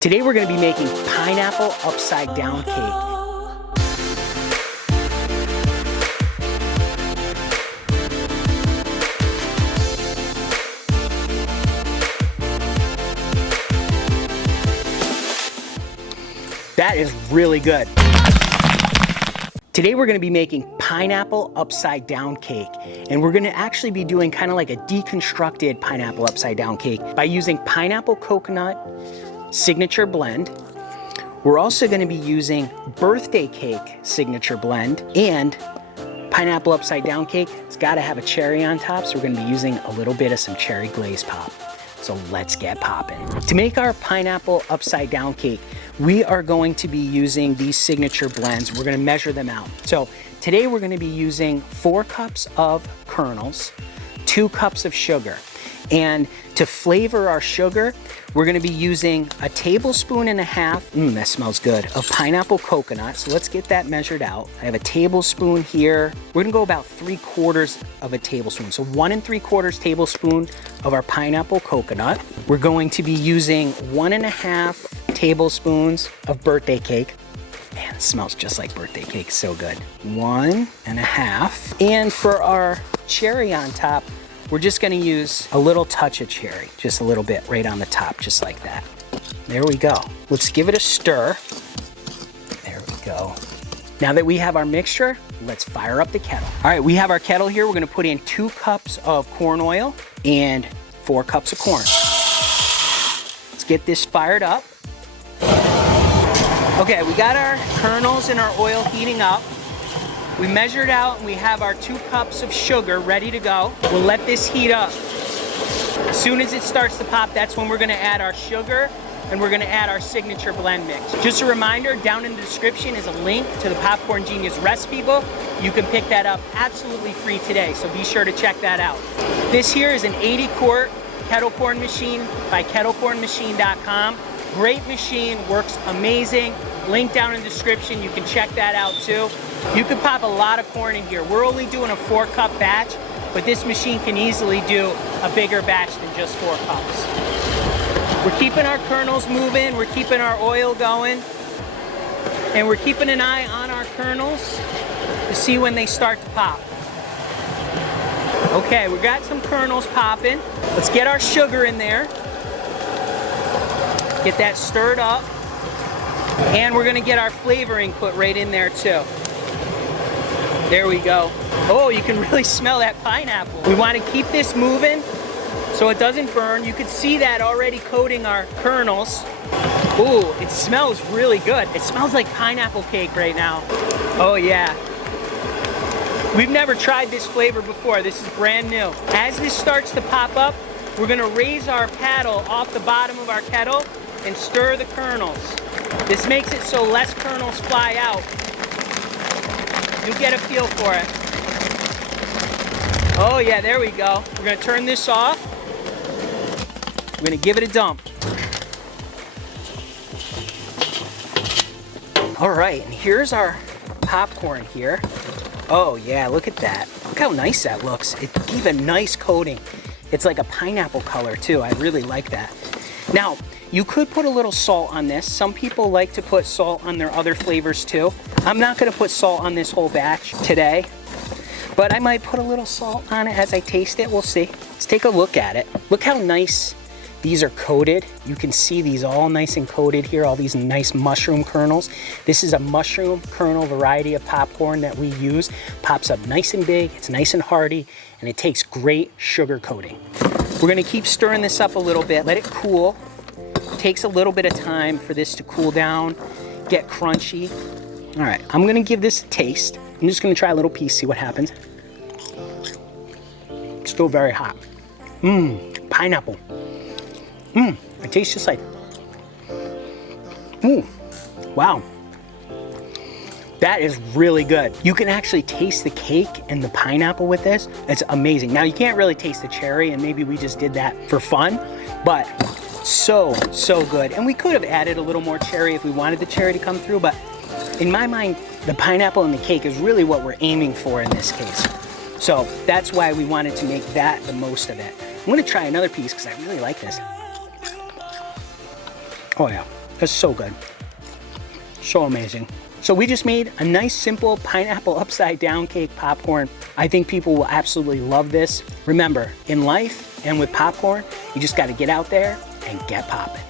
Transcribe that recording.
Today we're going to be making pineapple upside down cake. That is really good. Today we're going to be making pineapple upside down cake, and we're going to actually be doing kind of like a deconstructed pineapple upside down cake by using pineapple coconut signature blend. We're also going to be using birthday cake signature blend, and pineapple upside down cake, it's got to have a cherry on top, so we're going to be using a little bit of some cherry glaze pop. So let's get popping. To make our pineapple upside down cake, we are going to be using these signature blends. We're going to measure them out. So today we're going to be using 4 cups of kernels, 2 cups of sugar. And to flavor our sugar, we're going to be using a tablespoon and a half, that smells good, of pineapple coconut. So let's get that measured out. I have a tablespoon here. We're going to go about 3/4 of a tablespoon. So 1 3/4 tablespoon of our pineapple coconut. We're going to be using 1.5 tablespoons of birthday cake. Man, it smells just like birthday cake, so good. 1.5. And for our cherry on top, we're just gonna use a little touch of cherry, just a little bit right on the top, just like that. There we go. Let's give it a stir. There we go. Now that we have our mixture, let's fire up the kettle. All right, we have our kettle here. We're gonna put in 2 cups of corn oil and 4 cups of corn. Let's get this fired up. Okay, we got our kernels and our oil heating up. We measured out and we have our 2 cups of sugar ready to go. We'll let this heat up. As soon as it starts to pop, that's when we're gonna add our sugar and we're gonna add our signature blend mix. Just a reminder, down in the description is a link to the Popcorn Genius recipe book. You can pick that up absolutely free today, so be sure to check that out. This here is an 80-quart kettle corn machine by kettlecornmachine.com. Great machine, works amazing. Link down in the description, you can check that out too. You could pop a lot of corn in here. We're only doing a 4-cup batch, but this machine can easily do a bigger batch than just 4 cups. We're keeping our kernels moving, we're keeping our oil going, and we're keeping an eye on our kernels to see when they start to pop. Okay, we got some kernels popping. Let's get our sugar in there. Get that stirred up. And we're gonna get our flavoring put right in there too. There we go. Oh, you can really smell that pineapple. We wanna keep this moving so it doesn't burn. You can see that already coating our kernels. Ooh, it smells really good. It smells like pineapple cake right now. Oh yeah. We've never tried this flavor before. This is brand new. As this starts to pop up, we're gonna raise our paddle off the bottom of our kettle and stir the kernels. This makes it so less kernels fly out. You'll get a feel for it. Oh yeah, there we go. We're gonna turn this off. We're gonna give it a dump. All right, and here's our popcorn here. Oh yeah, look at that. Look how nice that looks. It gave a nice coating. It's like a pineapple color too. I really like that. Now, you could put a little salt on this. Some people like to put salt on their other flavors too. I'm not gonna put salt on this whole batch today, but I might put a little salt on it as I taste it. We'll see. Let's take a look at it. Look how nice these are coated. You can see these all nice and coated here, all these nice mushroom kernels. This is a mushroom kernel variety of popcorn that we use. Pops up nice and big, it's nice and hearty, and it takes great sugar coating. We're gonna keep stirring this up a little bit, let it cool. Takes a little bit of time for this to cool down, get crunchy. All right, I'm gonna give this a taste. I'm just gonna try a little piece, see what happens. Still very hot. Pineapple. It tastes just like, wow. That is really good. You can actually taste the cake and the pineapple with this. It's amazing. Now you can't really taste the cherry, and maybe we just did that for fun, but so good. And we could have added a little more cherry if we wanted the cherry to come through, but in my mind, the pineapple in the cake is really what we're aiming for in this case. So that's why we wanted to make that the most of it. I'm gonna try another piece because I really like this. Oh yeah, It's so good. So amazing. So we just made a nice simple pineapple upside down cake popcorn. I think people will absolutely love this. Remember, in life and with popcorn, you just gotta get out there and get popping.